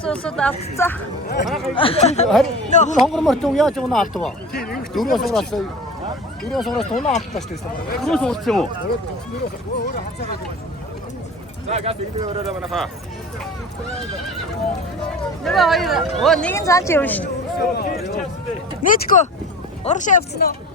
Соёсоо даацаа. Хонгормор төв яаж унаа алдваа. Дөрөв сураас унаа алдтаа шүү дээ. Дөрөв суурсан юм уу? За газ иргэн өрөөрэй манайхаа. Нөгөө хоёр нэг нь цааш явна шүү. Мэдгүй. Урагш явцсан уу?